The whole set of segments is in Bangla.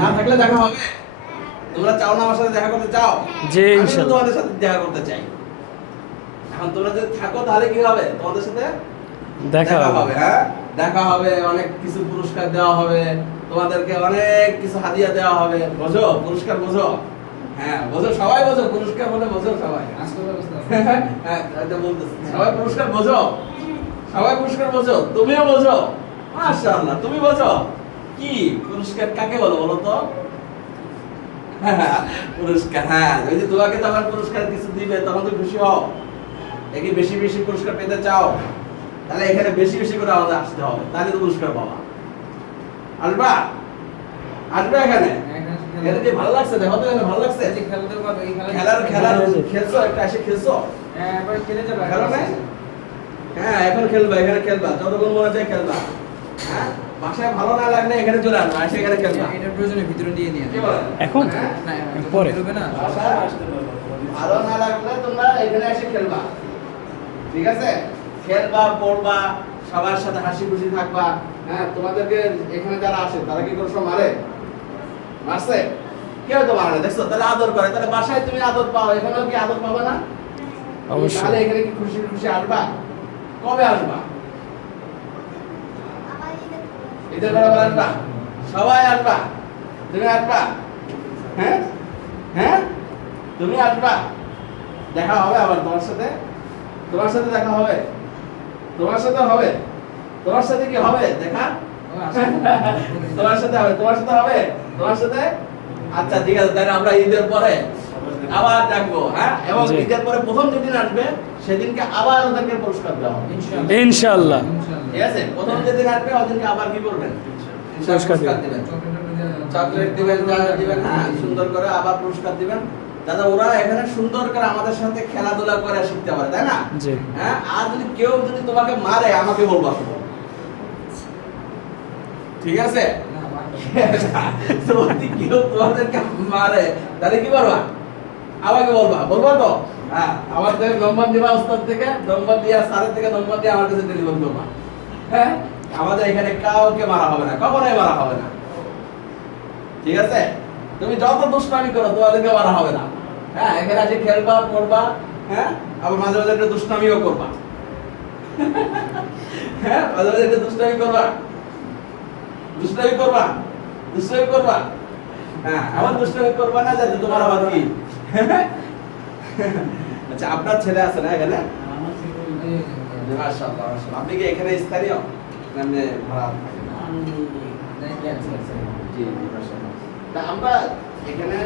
না থাকলে দেখা হবে? তোমরা চাও না আমার সাথে দেখা করতে চাও? জি আমি তো ইনশাআল্লাহ। তোমাদের সাথে দেখা করতে চাই। এখন তোমরা যদি থাকো তাহলে কি হবে? তোমাদের সাথে দেখা হবে। হ্যাঁ, দেখা হবে, অনেক কিছু পুরস্কার দেওয়া হবে, তোমাদেরকে অনেক কিছু হাদিয়া দেওয়া হবে। বোঝো পুরস্কার? বোঝো? হ্যাঁ বোঝো, সবাই বোঝো পুরস্কার বলে, বোঝো সবাই? হ্যাঁ, এটা বলতেছি, সবাই পুরস্কার বোঝো? সবাই পুরস্কার বোঝো? তুমিও বোঝো? মাশাআল্লাহ, তুমি বোঝো কি পুরস্কার কাকে বলো বলো তো? পুরস্কার, হ্যাঁ, ওই যে তোমাকে তখন পুরস্কার কিছু দিবে, তখন তো খুশি হও। দেখি বেশি বেশি পুরস্কার পেতে চাও, তাহলে এখানে বেশি বেশি করে আমাদের আসতে হবে, তাহলে তো পুরস্কার পাবা। আসবা? আসবে এখানে? এটা কি ভালো লাগছে? দেখো তো, এখানে ভালো লাগছে? খেলার খেলার খেলছো? একটা এসে খেলছো? খেলো নাই? হ্যাঁ, এখন খেলবা, এখানে খেলবা, যতক্ষণ মনে চায় খেলবা। হ্যাঁ, বাসায় ভালো না লাগলে এখানে চলে আসবা, এসে এখানে খেলবা। কি বলেন? এখন হ্যাঁ? পরে বাসায় ভালো না লাগলে তোমরা এখানে এসে খেলবা, ঠিক আছে? খেলবা, পড়বা, সবার সাথে হাসি খুশি থাকবা। হ্যাঁ, তোমাদেরকে এখানে যারা আসে তারা কি কোনো সময় মারে? মারছে? কেউ তো মারে না, দেখছো? তাহলে আদর করে, তাহলে বাসায় তুমি আদর পাও, এখানেও কি আদর পাবে না? অবশ্যই। তাহলে এখানে কি খুশি খুশি আসবা? কবে আসবা? ঈদের বেলা আসবা? সবাই আসবা? তুমি আসবা? হ্যাঁ, হ্যাঁ, তুমি আসবা? দেখা হবে আবার তোমার সাথে? তোমার সাথে দেখা হবে? তোমার সাথে হবে? তোমার সাথে কি হবে দেখা? তোমার সাথে হবে? তোমার সাথে হবে? তোমার সাথে? আচ্ছা ঠিক আছে, তাহলে আমরা ঈদের পরে আবার ডাকবো। হ্যাঁ, এবং জি। ঈদের পরে প্রথম যেদিন আসবে সেদিনকে আবার ওদেরকে পুরস্কার দেওয়া হবে। ইনশাআল্লাহ। ঠিক আছে? প্রথম যেদিন আসবে ওদিনকে আবার কি করবেন? পুরস্কার দিবেন। চকলেট দিবেন, যা দিবেন, হ্যাঁ, সুন্দর করে আবার পুরস্কার দিবেন, যাতে ওরা এখানে সুন্দর করে আমাদের সাথে খেলাধুলা করে শিখতে পারে, তাই না? জি। হ্যাঁ, আর যদি কেউ যদি তোমাকে মারে আমাকে বলবা শুধু। ঠিক আছে? যদি কেউ তোমাদেরকে মারে তাহলে কি করবা? আমাকে বলবা, বলবা তো? হ্যাঁ, আমার থেকে নম্বর দিবা, ওস্তাদ থেকে নম্বর দিয়া, স্যারের থেকে নম্বর দিয়ে আমার কাছে টেলিফোন করবা। হ্যাঁ, আমাদের এখানে কাউকে মারা হবে না, কখনোই মারা হবে না, ঠিক আছে? তুমি যত দুষ্টামি করো তোমাদেরকে মারা হবে না। হ্যাঁ, এখানে এসে খেলবা, পড়বা, হ্যাঁ, আবার মাঝে মাঝে একটু দুষ্টামিও করবা। হ্যাঁ, মাঝে মাঝে একটু দুষ্টামি করবা, দুষ্টামি করবা, দুষ্টামি করবা। হ্যাঁ, আমার দুষ্টামি করবা না, যাতে তোমার আবার কি। আচ্ছা, আপনার ছেলে আছে না এখানে? মাশাআল্লাহ, মাশাআল্লাহ। আপনি কি এখানে স্থানীয় না এমনি ভাড়া থাকেন? জি জি, মাশাআল্লাহ। তা আমরা এখানে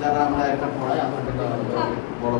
যারা আমরা একটা পড়াই, আমাদের বড়